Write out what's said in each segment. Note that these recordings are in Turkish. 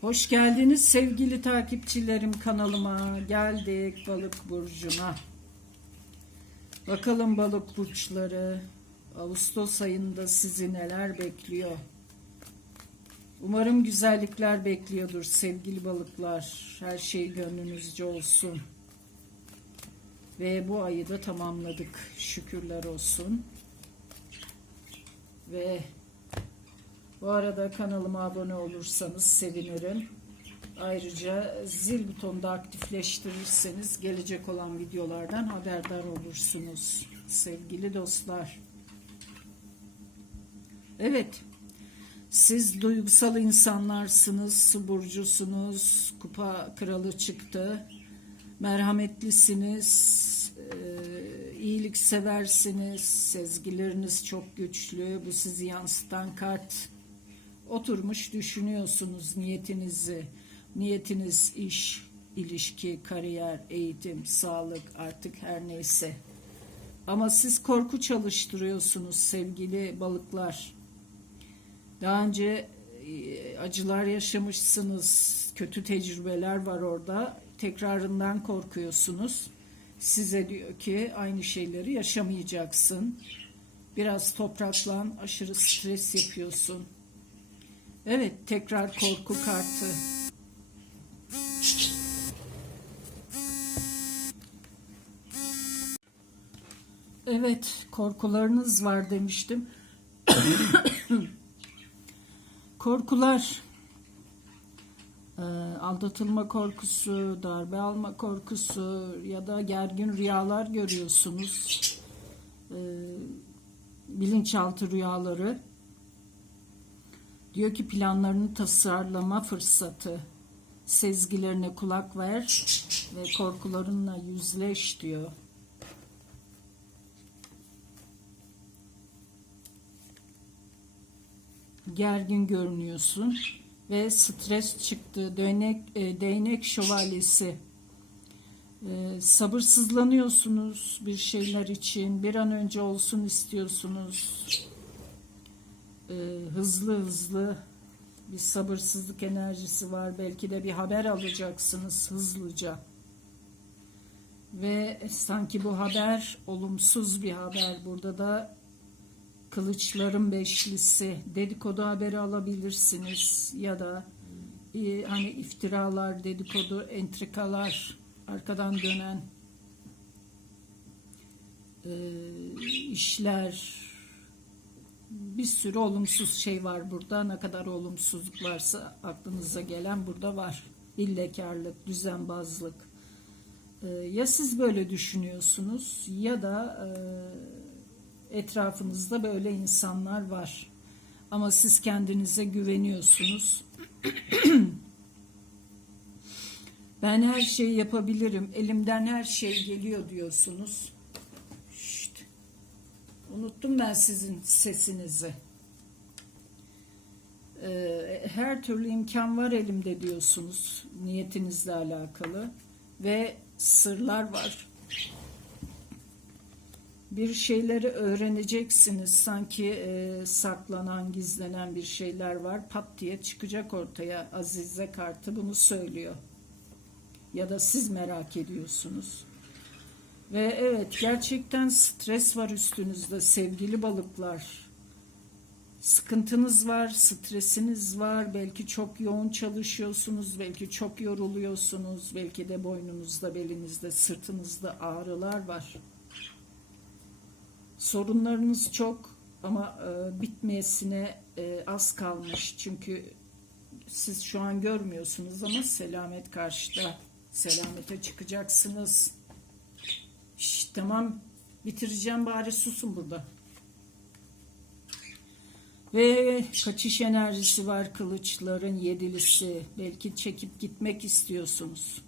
Hoş geldiniz sevgili takipçilerim kanalıma. Geldik balık burcuna. Bakalım balık burçları Ağustos ayında sizi neler bekliyor. Umarım güzellikler bekliyordur sevgili balıklar. Her şey gönlünüzce olsun. Ve bu ayı da tamamladık. Şükürler olsun. Ve bu arada kanalıma abone olursanız sevinirim. Ayrıca zil butonunu da aktifleştirirseniz gelecek olan videolardan haberdar olursunuz. Sevgili dostlar. Evet. Siz duygusal insanlarsınız, su burcusunuz, kupa kralı çıktı. Merhametlisiniz, iyilik seversiniz, sezgileriniz çok güçlü. Bu sizi yansıtan kart. Oturmuş düşünüyorsunuz niyetinizi. Niyetiniz iş, ilişki, kariyer, eğitim, sağlık artık her neyse. Ama siz korku çalıştırıyorsunuz sevgili balıklar. Daha önce e, acılar yaşamışsınız, kötü tecrübeler var orada. Tekrarından korkuyorsunuz. Size diyor ki aynı şeyleri yaşamayacaksın. Biraz topraklan, aşırı stres yapıyorsun. Evet, tekrar korku kartı. Evet, korkularınız var demiştim. Korkular, e, aldatılma korkusu, darbe alma korkusu ya da gergin rüyalar görüyorsunuz. E, bilinçaltı rüyaları. Diyor ki planlarını tasarlama fırsatı. Sezgilerine kulak ver ve korkularınla yüzleş diyor. gergin görünüyorsun ve stres çıktı. Değnek, e, değnek şövalyesi. E, sabırsızlanıyorsunuz bir şeyler için. Bir an önce olsun istiyorsunuz. E, hızlı hızlı bir sabırsızlık enerjisi var. Belki de bir haber alacaksınız hızlıca. Ve sanki bu haber olumsuz bir haber. Burada da Kılıçların Beşlisi dedikodu haberi alabilirsiniz ya da e, hani iftiralar, dedikodu, entrikalar, arkadan dönen e, işler bir sürü olumsuz şey var burada. Ne kadar olumsuzluk varsa aklınıza gelen burada var. İllekarlık, düzenbazlık. E, ya siz böyle düşünüyorsunuz ya da e, etrafınızda böyle insanlar var. Ama siz kendinize güveniyorsunuz. ben her şeyi yapabilirim. Elimden her şey geliyor diyorsunuz. Unuttum ben sizin sesinizi. Ee, her türlü imkan var elimde diyorsunuz niyetinizle alakalı ve sırlar var bir şeyleri öğreneceksiniz. Sanki e, saklanan, gizlenen bir şeyler var. Pat diye çıkacak ortaya. Azize kartı bunu söylüyor. Ya da siz merak ediyorsunuz. Ve evet gerçekten stres var üstünüzde sevgili balıklar. Sıkıntınız var, stresiniz var. Belki çok yoğun çalışıyorsunuz, belki çok yoruluyorsunuz. Belki de boynunuzda, belinizde, sırtınızda ağrılar var. Sorunlarınız çok ama e, bitmesine e, az kalmış. Çünkü siz şu an görmüyorsunuz ama selamet karşıda. Selamete çıkacaksınız. Şş, tamam bitireceğim bari susun burada. Ve kaçış enerjisi var kılıçların yedilisi. Belki çekip gitmek istiyorsunuz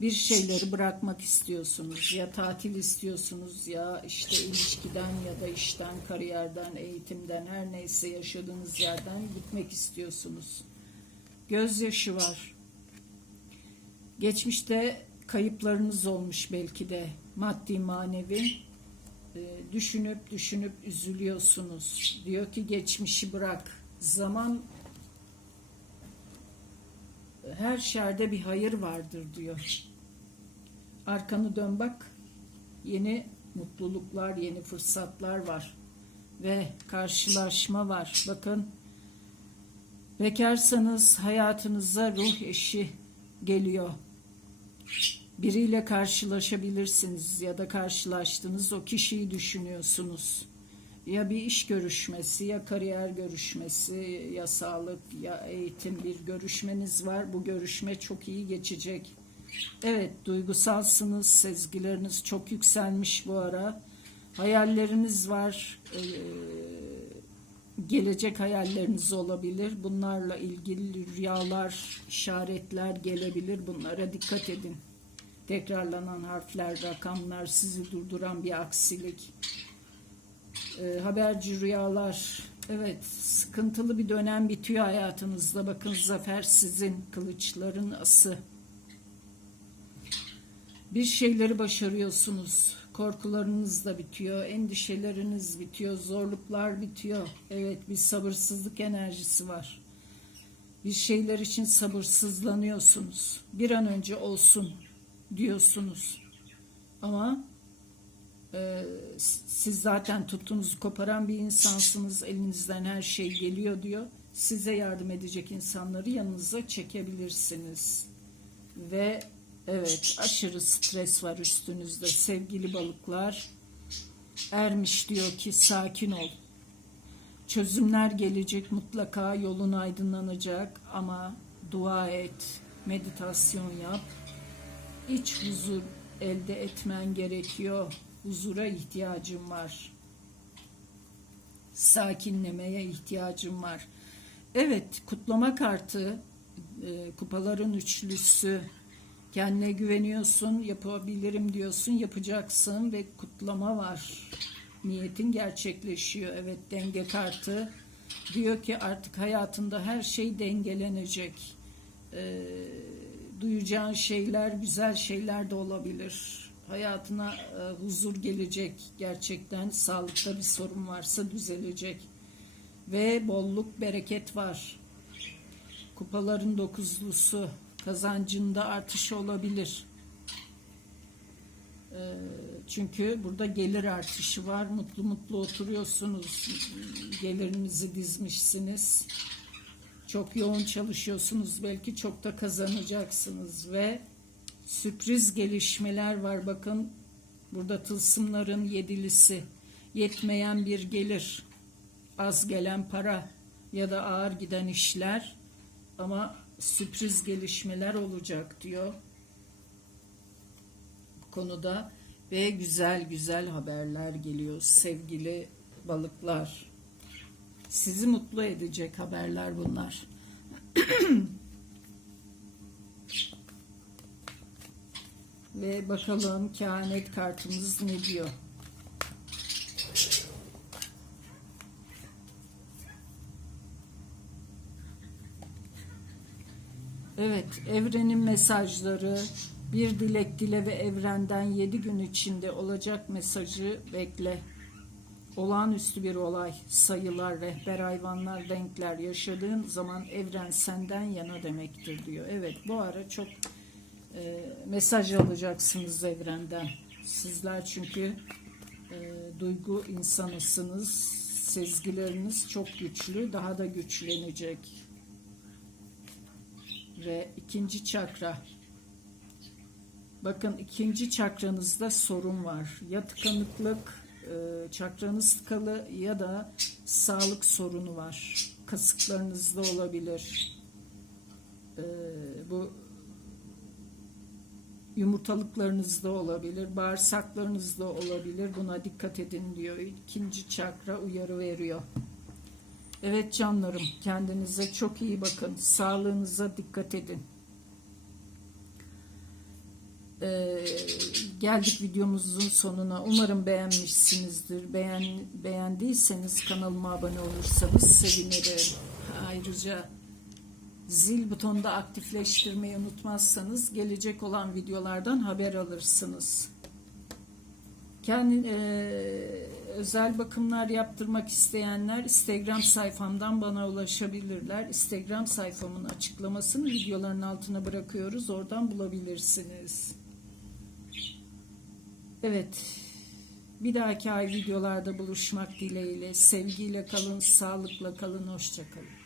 bir şeyleri bırakmak istiyorsunuz ya tatil istiyorsunuz ya işte ilişkiden ya da işten, kariyerden, eğitimden her neyse yaşadığınız yerden gitmek istiyorsunuz. Gözyaşı var. Geçmişte kayıplarınız olmuş belki de maddi manevi. Ee, düşünüp düşünüp üzülüyorsunuz. Diyor ki geçmişi bırak. Zaman Her şerde bir hayır vardır diyor. Arkanı dön bak. Yeni mutluluklar, yeni fırsatlar var. Ve karşılaşma var. Bakın bekarsanız hayatınıza ruh eşi geliyor. Biriyle karşılaşabilirsiniz ya da karşılaştığınız o kişiyi düşünüyorsunuz. Ya bir iş görüşmesi, ya kariyer görüşmesi, ya sağlık, ya eğitim bir görüşmeniz var. Bu görüşme çok iyi geçecek. Evet, duygusalsınız, sezgileriniz çok yükselmiş bu ara. Hayalleriniz var, ee, gelecek hayalleriniz olabilir. Bunlarla ilgili rüyalar, işaretler gelebilir. Bunlara dikkat edin. Tekrarlanan harfler, rakamlar, sizi durduran bir aksilik. Ee, haberci rüyalar. Evet, sıkıntılı bir dönem bitiyor hayatınızda. Bakın zafer sizin, kılıçların ası. Bir şeyleri başarıyorsunuz. Korkularınız da bitiyor, endişeleriniz bitiyor, zorluklar bitiyor. Evet, bir sabırsızlık enerjisi var. Bir şeyler için sabırsızlanıyorsunuz. Bir an önce olsun diyorsunuz. Ama e, siz zaten tuttuğunuzu koparan bir insansınız. Elinizden her şey geliyor diyor. Size yardım edecek insanları yanınıza çekebilirsiniz. Ve Evet, aşırı stres var üstünüzde sevgili balıklar. Ermiş diyor ki sakin ol. Çözümler gelecek mutlaka yolun aydınlanacak ama dua et, meditasyon yap. İç huzur elde etmen gerekiyor. Huzura ihtiyacım var. Sakinlemeye ihtiyacım var. Evet, kutlama kartı, e, kupaların üçlüsü, Kendine güveniyorsun, yapabilirim diyorsun, yapacaksın ve kutlama var. Niyetin gerçekleşiyor. Evet denge kartı diyor ki artık hayatında her şey dengelenecek. Ee, duyacağın şeyler, güzel şeyler de olabilir. Hayatına e, huzur gelecek gerçekten. Sağlıkta bir sorun varsa düzelecek. Ve bolluk, bereket var. Kupaların dokuzlusu kazancında artış olabilir. Ee, çünkü burada gelir artışı var. Mutlu mutlu oturuyorsunuz. Gelirinizi dizmişsiniz. Çok yoğun çalışıyorsunuz. Belki çok da kazanacaksınız ve sürpriz gelişmeler var. Bakın burada tılsımların yedilisi. Yetmeyen bir gelir. Az gelen para ya da ağır giden işler ama sürpriz gelişmeler olacak diyor bu konuda ve güzel güzel haberler geliyor sevgili balıklar. Sizi mutlu edecek haberler bunlar. ve bakalım kehanet kartımız ne diyor? Evet, evrenin mesajları, bir dilek dile ve evrenden yedi gün içinde olacak mesajı bekle. Olağanüstü bir olay, sayılar, rehber hayvanlar, renkler yaşadığın zaman evren senden yana demektir diyor. Evet, bu ara çok e, mesaj alacaksınız evrenden. Sizler çünkü e, duygu insanısınız, sezgileriniz çok güçlü, daha da güçlenecek ve ikinci çakra. Bakın ikinci çakranızda sorun var. Ya tıkanıklık, e, çakranız tıkalı ya da sağlık sorunu var. Kasıklarınızda olabilir. E, bu yumurtalıklarınızda olabilir, bağırsaklarınızda olabilir. Buna dikkat edin diyor. İkinci çakra uyarı veriyor. Evet canlarım kendinize çok iyi bakın. Sağlığınıza dikkat edin. Ee, geldik videomuzun sonuna. Umarım beğenmişsinizdir. Beğen, beğendiyseniz kanalıma abone olursanız sevinirim. Ayrıca zil butonunda aktifleştirmeyi unutmazsanız gelecek olan videolardan haber alırsınız. Kendi e, özel bakımlar yaptırmak isteyenler Instagram sayfamdan bana ulaşabilirler. Instagram sayfamın açıklamasını videoların altına bırakıyoruz. Oradan bulabilirsiniz. Evet. Bir dahaki ay videolarda buluşmak dileğiyle. Sevgiyle kalın, sağlıkla kalın, hoşça kalın.